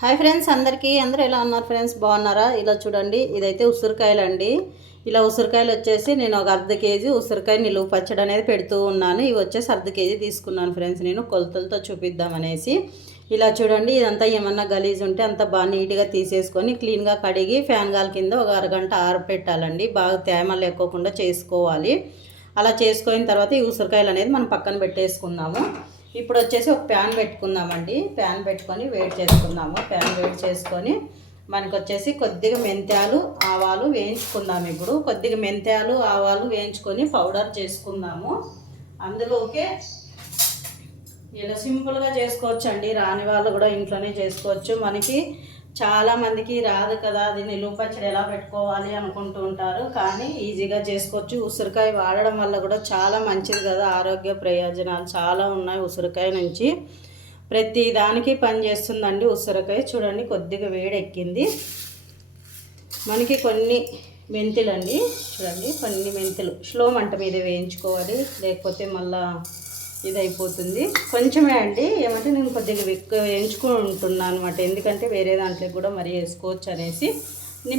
Hi friends అందరికీ. అందరూ ఎలా ఉన్నారు ఫ్రెండ్స్? బాగున్నారా? ఇలా చూడండి. ఇదైతే ఉసిరికాయలు అండి ఇలా ఉసిరికాయలు వచ్చేసి నేను ఒక అర్ధ కేజీ ఉసిరికాయ నిలువ పచ్చడి అనేది పెడుతూ ఉన్నాను. ఇవి వచ్చేసి అర్ధ కేజీ తీసుకున్నాను ఫ్రెండ్స్. నేను కొలతలతో చూపిద్దామనేసి ఇలా చూడండి. ఇదంతా ఏమన్నా గలీజ్ ఉంటే అంతా బాగా నీట్గా తీసేసుకొని క్లీన్గా కడిగి ఫ్యాన్ గాలి కింద ఒక అరగంట ఆరబెట్టాలండి. బాగా తేమ లేకోకుండా చేసుకోవాలి. అలా చేసుకున్న తర్వాత ఈ ఉసిరికాయలు అనేది మనం పక్కన పెట్టేసుకుందాము. ఇప్పుడు వచ్చేసి ఒక ప్యాన్ పెట్టుకుందామండి. ప్యాన్ పెట్టుకొని వేడి చేసుకుందాము. ప్యాన్ వేడి చేసుకొని మనకు వచ్చేసి కొద్దిగా మెంతాలు ఆవాలు వేయించుకుందాము ఇప్పుడు. కొద్దిగా మెంతాలు ఆవాలు వేయించుకొని పౌడర్ చేసుకుందాము. అందులోకే ఇలా సింపుల్గా చేసుకోవచ్చు అండి రాని వాళ్ళు కూడా ఇంట్లోనే చేసుకోవచ్చు. మనకి చాలా మందికి రాదు కదా అది నిలువ పచ్చడి ఎలా పెట్టుకోవాలి అనుకుంటూ ఉంటారు. కానీ ఈజీగా చేసుకోవచ్చు. ఉసిరికాయ వాడడం వల్ల కూడా చాలా మంచిది కదా ఆరోగ్య ప్రయోజనాలు చాలా ఉన్నాయి ఉసిరికాయ నుంచి. ప్రతి దానికి పనిచేస్తుందండి ఉసిరికాయ. చూడండి కొద్దిగా వేడెక్కింది. మనకి కొన్ని మెంతులు అండి చూడండి కొన్ని మెంతులు. స్లో మంట మీద వేయించుకోవాలి. లేకపోతే మళ్ళీ ఇది అయిపోతుంది కొంచెమే అండి ఏమంటే నేను కొద్దిగా ఎక్కువ వేయించుకుంటున్నాను అనమాట ఎందుకంటే వేరే దాంట్లో కూడా మరి వేసుకోవచ్చు అనేసి.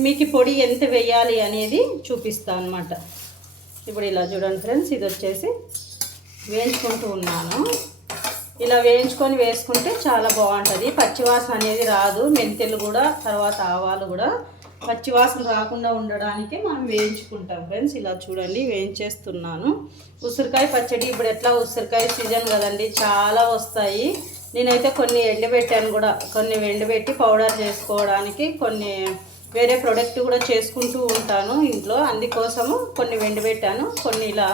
మీకు పొడి ఎంత వేయాలి అనేది చూపిస్తాను అనమాట ఇప్పుడు ఇలా చూడండి ఫ్రెండ్స్ ఇది వచ్చేసి వేయించుకుంటూ ఉన్నాను. ఇలా వేయించుకొని వేసుకుంటే చాలా బాగుంటుంది. పచ్చివాసన అనేది రాదు. మెంతులు కూడా తర్వాత ఆవాలు కూడా పచ్చివాసన రాకుండా ఉండడానికి మనం వేయించుకుంటాం ఫ్రెండ్స్. ఇలా చూడండి వేయించేస్తున్నాను. ఉసిరికాయ పచ్చడి ఇప్పుడు ఎట్లా ఉసిరికాయ సీజన్ కదండి చాలా వస్తాయి. నేనైతే కొన్ని ఎండబెట్టాను కూడా కొన్ని ఎండబెట్టి పౌడర్ చేసుకోవడానికి కొన్ని వేరే ప్రొడక్ట్ కూడా చేసుకుంటూ ఉంటాను ఇంట్లో. అందుకోసము కొన్ని ఎండబెట్టాను కొన్ని ఇలా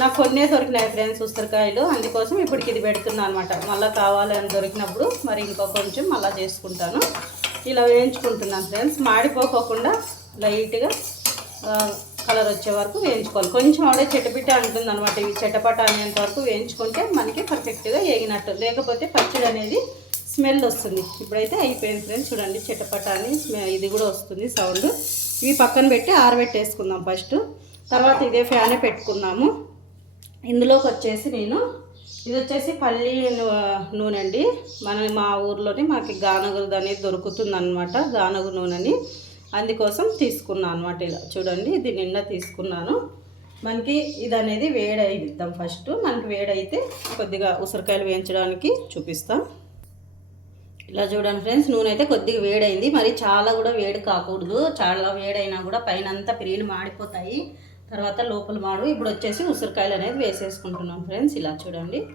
నాకు కొన్నే దొరికినాయి ఫ్రెండ్స్ ఉసిరికాయలు. అందుకోసం ఇప్పటికి ఇది పెడుతున్నాను అనమాట మళ్ళీ కావాలని దొరికినప్పుడు మరి ఇంకో కొంచెం మళ్ళీ చేసుకుంటాను. ఇలా వేయించుకుంటున్నాను ఫ్రెండ్స్. మాడిపోకోకుండా లైట్గా కలర్ వచ్చే వరకు వేయించుకోవాలి. కొంచెం ఆడే చెట్టపిట్ట అంటుంది అనమాట ఇవి చెట్టపట అనేంత వరకు వేయించుకుంటే మనకి పర్ఫెక్ట్గా వేగినట్టు లేకపోతే పచ్చడి అనేది స్మెల్ వస్తుంది. ఇప్పుడైతే అయిపోయింది ఫ్రెండ్స్. చూడండి చెట్టపట అని ఇది కూడా వస్తుంది సౌండ్. ఇవి పక్కన పెట్టి ఆరబెట్టేసుకుందాం ఫస్ట్. తర్వాత ఇదే ఫ్యానే పెట్టుకున్నాము ఇందులోకి వచ్చేసి నేను ఇది వచ్చేసి పల్లి నూనె అండి మన మా ఊర్లోనే మాకు గానగురుది అనేది దొరుకుతుంది అనమాట గానగు నూనెని. అందుకోసం తీసుకున్నాను అనమాట ఇలా. చూడండి ఇది నిన్న తీసుకున్నాను. మనకి ఇది అనేది వేడైద్దాం ఫస్ట్. మనకి వేడైతే కొద్దిగా ఉసిరికాయలు వేయించడానికి చూపిస్తాం. ఇలా చూడండి ఫ్రెండ్స్ నూనె అయితే కొద్దిగా వేడైంది. మరి చాలా కూడా వేడి కాకూడదు. చాలా వేడైనా కూడా పైన అంతా పిరియలు మాడిపోతాయి. తర్వాత లోపల మాడు ఇప్పుడు వచ్చేసి ఉసిరికాయలు అనేది వేసేసుకుంటున్నాం ఫ్రెండ్స్. ఇలా చూడండి.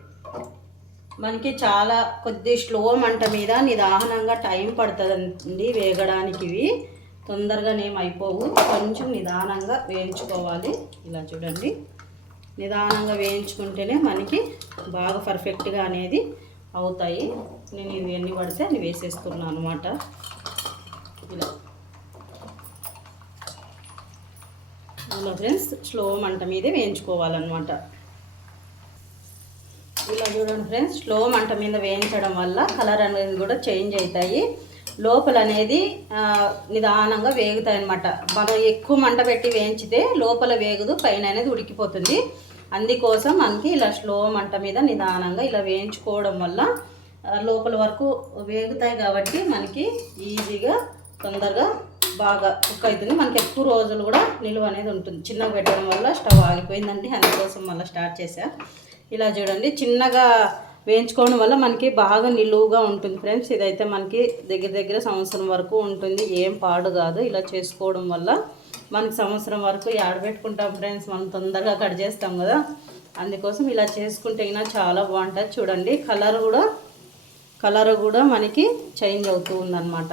మనకి చాలా కొద్ది స్లో మంట మీద నిదానంగా టైం పడుతుందండి వేగడానికి ఇవి. తొందరగానేం అయిపోవు. కొంచెం నిదానంగా వేయించుకోవాలి. ఇలా చూడండి. నిదానంగా వేయించుకుంటేనే మనకి బాగా పర్ఫెక్ట్గా అనేది అవుతాయి. నేను ఇవి ఎన్ని పడితే అని వేసేస్తున్నాను అనమాట ఇలా. ఇలా ఫ్రెండ్స్? స్లో మంట మీదే వేయించుకోవాలన్నమాట. ఇలా చూడండి ఫ్రెండ్స్ స్లో మంట మీద వేయించడం వల్ల కలర్ అనేది కూడా చేంజ్ అవుతాయి. లోపల అనేది నిదానంగా వేగుతాయి అనమాట మనం ఎక్కువ మంట పెట్టి వేయించితే లోపల వేగదు పైన అనేది ఉడికిపోతుంది. అందుకోసం మనకి ఇలా స్లో మంట మీద నిదానంగా ఇలా వేయించుకోవడం వల్ల లోపల వరకు వేగుతాయి కాబట్టి మనకి ఈజీగా తొందరగా బాగా కుక్ అవుతుంది. మనకి ఎక్కువ రోజులు కూడా నిలువ అనేది ఉంటుంది. చిన్నగా పెట్టడం వల్ల స్టవ్ ఆగిపోయిందండి. అందుకోసం మళ్ళీ స్టార్ట్ చేసా ఇలా చూడండి. చిన్నగా వేయించుకోవడం వల్ల మనకి బాగా నిలువుగా ఉంటుంది ఫ్రెండ్స్. ఇదైతే మనకి దగ్గర దగ్గర సంవత్సరం వరకు ఉంటుంది. ఏం పాడు కాదు. ఇలా చేసుకోవడం వల్ల మనకి సంవత్సరం వరకు ఆడబెట్టుకుంటాం ఫ్రెండ్స్. మనం తొందరగా కట్ చేస్తాం కదా. అందుకోసం ఇలా చేసుకుంటే అయినా చాలా బాగుంటుంది. చూడండి. కలర్ కూడా కలర్ కూడా మనకి చేంజ్ అవుతూ ఉందన్నమాట.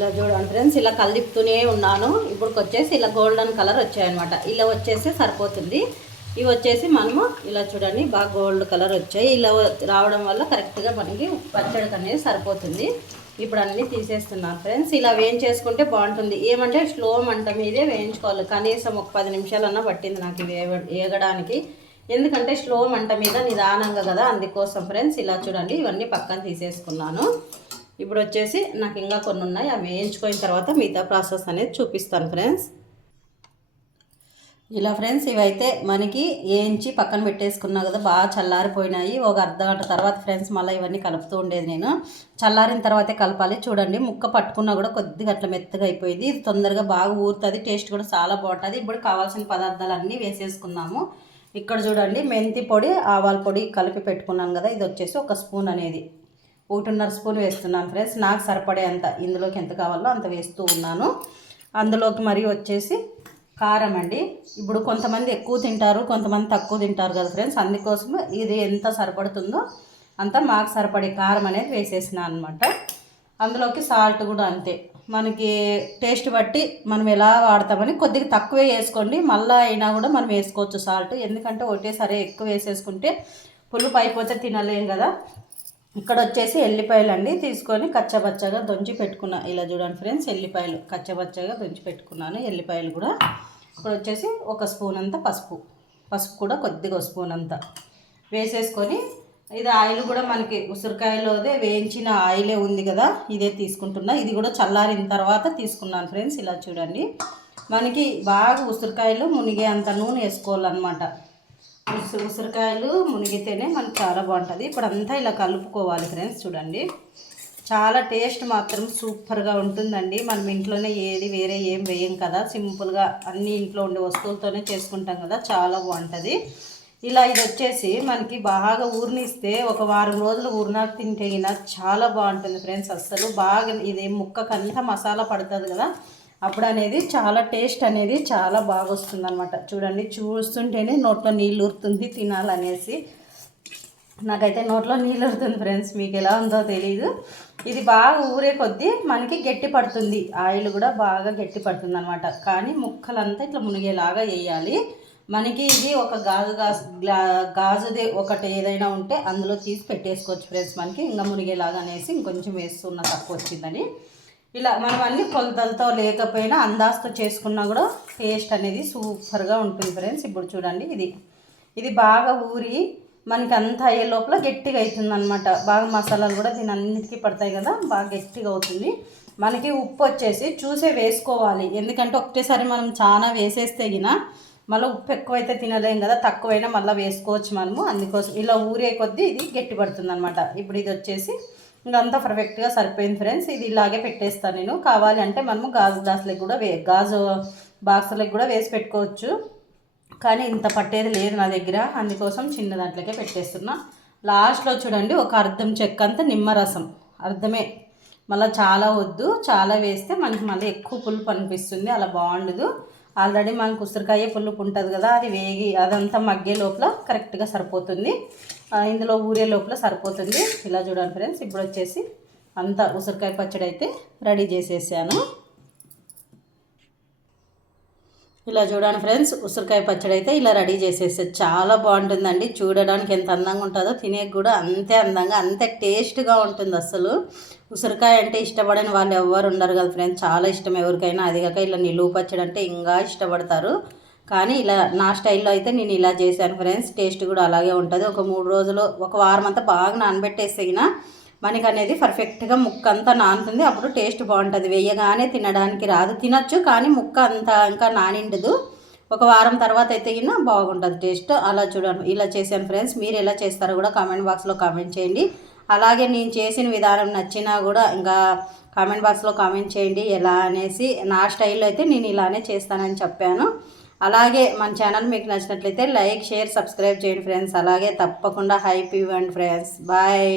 ఇలా చూడండి ఫ్రెండ్స్ ఇలా కలిపుతూనే ఉన్నాను. ఇప్పుడు వచ్చేసి ఇలా గోల్డెన్ కలర్ వచ్చాయన్నమాట. ఇలా వచ్చేసి సరిపోతుంది. ఇవి వచ్చేసి మనము ఇలా చూడండి బాగా గోల్డ్ కలర్ వచ్చాయి. ఇలా రావడం వల్ల కరెక్ట్గా మనకి పచ్చడికి అనేది సరిపోతుంది. ఇప్పుడు అన్నీ తీసేస్తున్నాను ఫ్రెండ్స్. ఇలా వేయించేసుకుంటే బాగుంటుంది. ఏమంటే స్లో మంట మీదే వేయించుకోవాలి. కనీసం ఒక పది నిమిషాలన్నా పట్టింది నాకు వేగడానికి ఎందుకంటే స్లో మంట మీద నిదానంగా కదా అందుకోసం ఫ్రెండ్స్. ఇలా చూడండి ఇవన్నీ పక్కన తీసేసుకున్నాను. ఇప్పుడు వచ్చేసి నాకు ఇంకా కొన్ని ఉన్నాయి అవి వేయించుకోయిన తర్వాత మిగతా ప్రాసెస్ అనేది చూపిస్తాను ఫ్రెండ్స్. ఇలా ఫ్రెండ్స్ ఇవైతే మనకి వేయించి పక్కన పెట్టేసుకున్నా కదా బాగా చల్లారిపోయినాయి. ఒక అర్ధ గంట తర్వాత ఫ్రెండ్స్ మళ్ళీ ఇవన్నీ కలుపుతూ ఉండేది నేను. చల్లారిన తర్వాతే కలపాలి. చూడండి ముక్క పట్టుకున్నా కూడా కొద్దిగా అట్లా మెత్తగా అయిపోయింది. ఇది తొందరగా బాగా ఊరుతుంది. టేస్ట్ కూడా చాలా బాగుంటుంది. ఇప్పుడు కావాల్సిన పదార్థాలు అన్నీ వేసేసుకున్నాము ఇక్కడ చూడండి మెంతి పొడి ఆవాల పొడి కలిపి పెట్టుకున్నాను కదా. ఇది వచ్చేసి ఒక స్పూన్ అనేది. ఒకటిన్నర స్పూన్ వేస్తున్నాను ఫ్రెండ్స్. నాకు సరిపడే అంత ఇందులోకి ఎంత కావాలో అంత వేస్తూ ఉన్నాను. అందులోకి మరి వచ్చేసి కారం అండి. ఇప్పుడు కొంతమంది ఎక్కువ తింటారు కొంతమంది తక్కువ తింటారు కదా ఫ్రెండ్స్. అందుకోసం ఇది ఎంత సరిపడుతుందో అంత మాకు సరిపడే కారం అనేది వేసేసిన అనమాట అందులోకి సాల్ట్ కూడా అంతే. మనకి టేస్ట్ బట్టి మనం ఎలా వాడతామని కొద్దిగా తక్కువే వేసుకోండి. మళ్ళీ అయినా కూడా మనం వేసుకోవచ్చు సాల్ట్. ఎందుకంటే ఒకటేసారి ఎక్కువ వేసేసుకుంటే పులుపు అయిపోతే తినలేం కదా. ఇక్కడ వచ్చేసి ఎల్లిపాయలు అండి తీసుకొని కచ్చబచ్చగా దొంచి పెట్టుకున్నా. ఇలా చూడండి ఫ్రెండ్స్ ఎల్లిపాయలు కచ్చబచ్చగా దొంచి పెట్టుకున్నాను. ఎల్లిపాయలు కూడా ఇక్కడ వచ్చేసి ఒక స్పూన్ అంత పసుపు. పసుపు కూడా కొద్దిగా స్పూన్ అంత వేసేసుకొని ఇది ఆయిల్ కూడా మనకి ఉసిరికాయలోదే వేయించిన ఆయిలే ఉంది కదా ఇదే తీసుకుంటున్నా. ఇది కూడా చల్లారిన తర్వాత తీసుకున్నాను ఫ్రెండ్స్ ఇలా చూడండి. మనకి బాగా ఉసిరికాయలు మునిగే అంత నూనె వేసుకోవాలన్నమాట. ఉసిరికాయలు మునిగితేనే మనకు చాలా బాగుంటుంది. ఇప్పుడు అంతా ఇలా కలుపుకోవాలి ఫ్రెండ్స్ చూడండి. చాలా టేస్ట్ మాత్రం సూపర్గా ఉంటుందండి. మనం ఇంట్లోనే ఏది వేరే ఏం వేయం కదా. సింపుల్గా అన్ని ఇంట్లో ఉండే వస్తువులతోనే చేసుకుంటాం కదా. చాలా బాగుంటుంది. ఇలా ఇది వచ్చేసి మనకి బాగా ఊరినిస్తే ఒక వారం రోజులు ఊరినాకు తింటే చాలా బాగుంటుంది ఫ్రెండ్స్. అస్సలు బాగా ఇది ముక్కకంతా మసాలా పడుతుంది కదా. అప్పుడు అనేది చాలా టేస్ట్ అనేది చాలా బాగా వస్తుంది అనమాట చూడండి చూస్తుంటేనే నోట్లో నీళ్ళు ఊరుతుంది తినాలనేసి. నాకైతే నోట్లో నీళ్ళు ఊరుతుంది ఫ్రెండ్స్ మీకు ఎలా ఉందో తెలియదు ఇది బాగా ఊరే కొద్దీ మనకి గట్టి పడుతుంది. ఆయిల్ కూడా బాగా గట్టి పడుతుంది అనమాట కానీ ముక్కలంతా ఇట్లా మునిగేలాగా వేయాలి మనకి ఇది ఒక గాజు గాజు గాజుదే ఒకటి ఏదైనా ఉంటే అందులో తీసి పెట్టేసుకోవచ్చు ఫ్రెండ్స్ మనకి. ఇంకా మునిగేలాగా అనేసి ఇంకొంచెం వేస్తున్న తక్కువ వచ్చిందని. ఇలా మనం అన్ని కొలతలతో లేకపోయినా అందాజతో చేసుకున్నా కూడా టేస్ట్ అనేది సూపర్గా ఉంటుంది ఫ్రెండ్స్. ఇప్పుడు చూడండి ఇది. ఇది బాగా ఊరి మనకి అంత అయ్యే లోపల గట్టిగా అవుతుంది అనమాట బాగా మసాలాలు కూడా దీని అన్నిటికీ పడతాయి కదా బాగా గట్టిగా అవుతుంది. మనకి ఉప్పు వచ్చేసి చూసే వేసుకోవాలి. ఎందుకంటే ఒకటేసారి మనం చాలా వేసేస్తే గినా మళ్ళీ ఉప్పు ఎక్కువైతే తినలేం కదా తక్కువైనా మళ్ళీ వేసుకోవచ్చు మనము. అందుకోసం ఇలా ఊరే కొద్దీ ఇది గట్టి పడుతుంది అనమాట ఇప్పుడు ఇది వచ్చేసి ఇంకంతా పర్ఫెక్ట్గా సరిపోయింది ఫ్రెండ్స్ ఇది ఇలాగే పెట్టేస్తాను నేను. కావాలి అంటే మనము గాజు గ్లాసులకు కూడా వే గాజు బాక్సులకు కూడా వేసి పెట్టుకోవచ్చు. కానీ ఇంత పట్టేది లేదు నా దగ్గర. అందుకోసం చిన్న దాంట్లోకే పెట్టేస్తున్నా. లాస్ట్లో చూడండి ఒక అర్ధం చెక్క అంత నిమ్మరసం. అర్థమే. మళ్ళీ చాలా వద్దు. చాలా వేస్తే మనకి మళ్ళీ ఎక్కువ పులుపు అనిపిస్తుంది. అలా బాగుండదు. ఆల్రెడీ మనకు ఉసిరికాయ పులుపు ఉంటుంది కదా అది వేగి అదంతా మగ్గే లోపల కరెక్ట్గా సరిపోతుంది. ఇందులో ఊరే లోపల సరిపోతుంది. ఇలా చూడండి ఫ్రెండ్స్ ఇప్పుడు వచ్చేసి అంతా ఉసిరికాయ పచ్చడి అయితే రెడీ చేసేసాను. ఇలా చూడండి ఫ్రెండ్స్ ఉసిరికాయ పచ్చడి అయితే ఇలా రెడీ చేసేస్తే చాలా బాగుంటుందండి. చూడడానికి ఎంత అందంగా ఉంటుందో తినే కూడా అంతే అందంగా అంతే టేస్ట్గా ఉంటుంది అసలు. ఉసిరికాయ అంటే ఇష్టపడని వాళ్ళు ఎవరు ఉండరు కదా ఫ్రెండ్స్ చాలా ఇష్టం ఎవరికైనా. అది కాక ఇలా నిలువు పచ్చడి అంటే ఇంకా ఇష్టపడతారు. కానీ ఇలా నా స్టైల్లో అయితే నేను ఇలా చేశాను ఫ్రెండ్స్ టేస్ట్ కూడా అలాగే ఉంటుంది. ఒక మూడు రోజులు ఒక వారం అంతా బాగా నానబెట్టేసినా మనకి అనేది పర్ఫెక్ట్గా ముక్క అంతా నానుతుంది. అప్పుడు టేస్ట్ బాగుంటుంది. వేయగానే తినడానికి రాదు. తినచ్చు కానీ ముక్క అంతా ఇంకా నానిండదు. ఒక వారం తర్వాత అయితే కింద బాగుంటుంది టేస్ట్ అలా చూడండి. ఇలా చేశాను ఫ్రెండ్స్ మీరు ఎలా చేస్తారో కూడా కామెంట్ బాక్స్లో కామెంట్ చేయండి. అలాగే నేను చేసిన విధానం నచ్చినా కూడా ఇంకా కామెంట్ బాక్స్లో కామెంట్ చేయండి. ఎలా అనేసి నా స్టైల్లో అయితే నేను ఇలానే చేస్తానని చెప్పాను. అలాగే మన ఛానల్ మీకు నచ్చినట్లయితే లైక్ షేర్ సబ్స్క్రైబ్ చేయండి ఫ్రెండ్స్ అలాగే తప్పకుండా హైప్ ఇవ్వండి ఫ్రెండ్స్ బాయ్